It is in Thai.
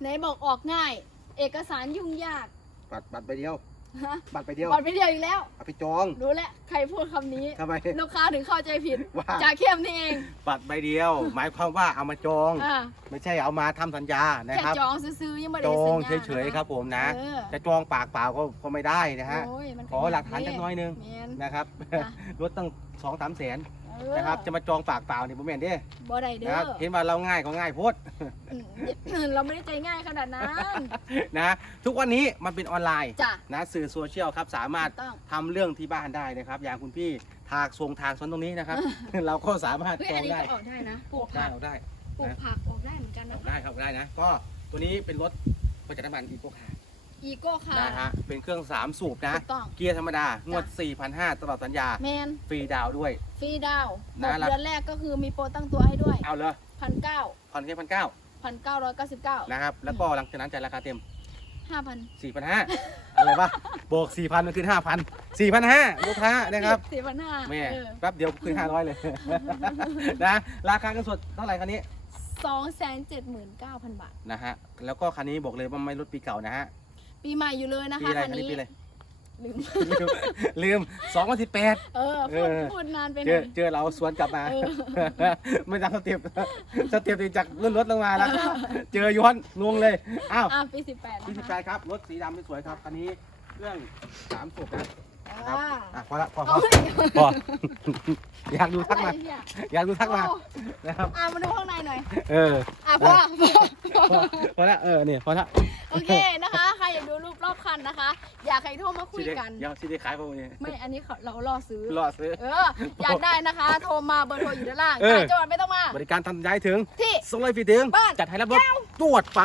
ไหนบอกออกง่าย เอกสารยุ่งยากบัตรบัตรใบเดียว ฮะบัตรใบเดียวบัตรไปเดียวอีกแล้ว เอาไปจองรู้แล้วใครพูดคำนี้ ทำไม ลูกค้าถึงเข้าใจผิด ว่า จากเข้มนี่เองบัตรใบเดียว หมายความว่าเอามาจอง อ่าไม่ใช่เอามาทำสัญญานะแค่ครับ จองซื้อๆยังไม่จได้อสังญญาเฉยๆครับผมนะ เออจะจองปากเปล่าก็ก็ไม่ได้นะฮะ โอ้ยมันขอหลักฐานจักหน้อยนึงแมน นะครับจ้ะรถตั้งสองสามแสนเออ นะครับจะมาจองปากเปล่าเนี่ยผมเห็นเด้บ่ได้เด้นะครับอเห็นว่าเราง่ายก็ง่ายโพด อืมเราไม่ได้ใจง่ายขนาดนั้น นะทุกวันนี้มันเป็นออนไลน์จ้ะ นะสื่อโซเชียลครับสามารถถูกต้อง ทำเรื่องที่บ้านได้นะครับ อย่างคุณพี่ทากทรงทางสวนตรงนี้นะครับ เราก็สามารถเฮ้ยจออันงนี้ได้ก็ออกได้นะปลูกได้ผักเอาได้ ปลูกผักออกได้เหมือนกันอนะอกได้ครับออกได้นะ ก็ตัวนี้เป็นรถประจันน้ำมันอีโคคาร์ อีโก้ค่ะ นะฮะ เป็นเครื่อง 3 สูบนะ ถูกต้อง เกียร์ธรรมดา งวด 4,500ตลอดสัญญา แมนฟรีดาวน์ด้วย ฟรีดาวน์หมน่าดรัก เดือนแรกก็คือมีโปรตั้งตัวให้ด้วยเอาเลยพันเก้าผ่อนแค่พันเก้าพันเก้าร้อยเก้าสิบเก้านะครับ แล้วก็หลังจากนั้นจ่ายราคาเต็ม ห้าพัน4,500 อะไรวะโบก4,000 มันขึ้น 5,000 4,500ลูกค้านะครับ สี่พันห้าแม่แป๊บเดียวขึ้น 500 เลย นะ ราคาเงินสดเท่าไหร่คันนี้ สองแสนเจ็ดหมื่นเก้าพันบาท นะฮะ แล้วก็คันนี้บอกเลยว่าไม่รถปีเก่านะฮะ ปีใหม่อยู่เลยนะปีคะอะไรคันคันนี้นี้ปีอะไรลืมลืมลืม2018เออพูดเออพูดนานไปหเจน่ออย เจอเราสวนกลับมาเออไม่ตามสเต็ปสเต็ปนี่จากรุ่นรถลงมาแล้ว เจอย้อนงงเลยอ้าวอะปีสิบแปดที่สิบนะแปคะดครับรถสีดำที่สวยครับคันนี้เครื่องสามสูบนะครัอ่าอะพอละพอพเอาอเลยพอ อยากดูทักมา อะไรเนี่ยอยากดูทักมาโอ้นะครับ อะมาดูข้างในหน่อย เออ อะพ่อ พอพอละเออเนี่ยพอละ โอเคนะคะ ใคร อยากดูรูปรอบคันนะคะ อยากให้โทรมาคุยสิได้กันเดี๋ยวสิได้ขายพวกนี้ไม่ อันนี้เขาเรารอซื้อ รอซื้อ เออ อยากได้นะคะ โทรมาเบอร์โทรอยู่ด้านล่างเออ ต่างจังหวัดไม่ต้องมา บริการทำย้ายถึงที่ส่งเลยฟีถึง บ้านจัดให้รับรถตรวจไป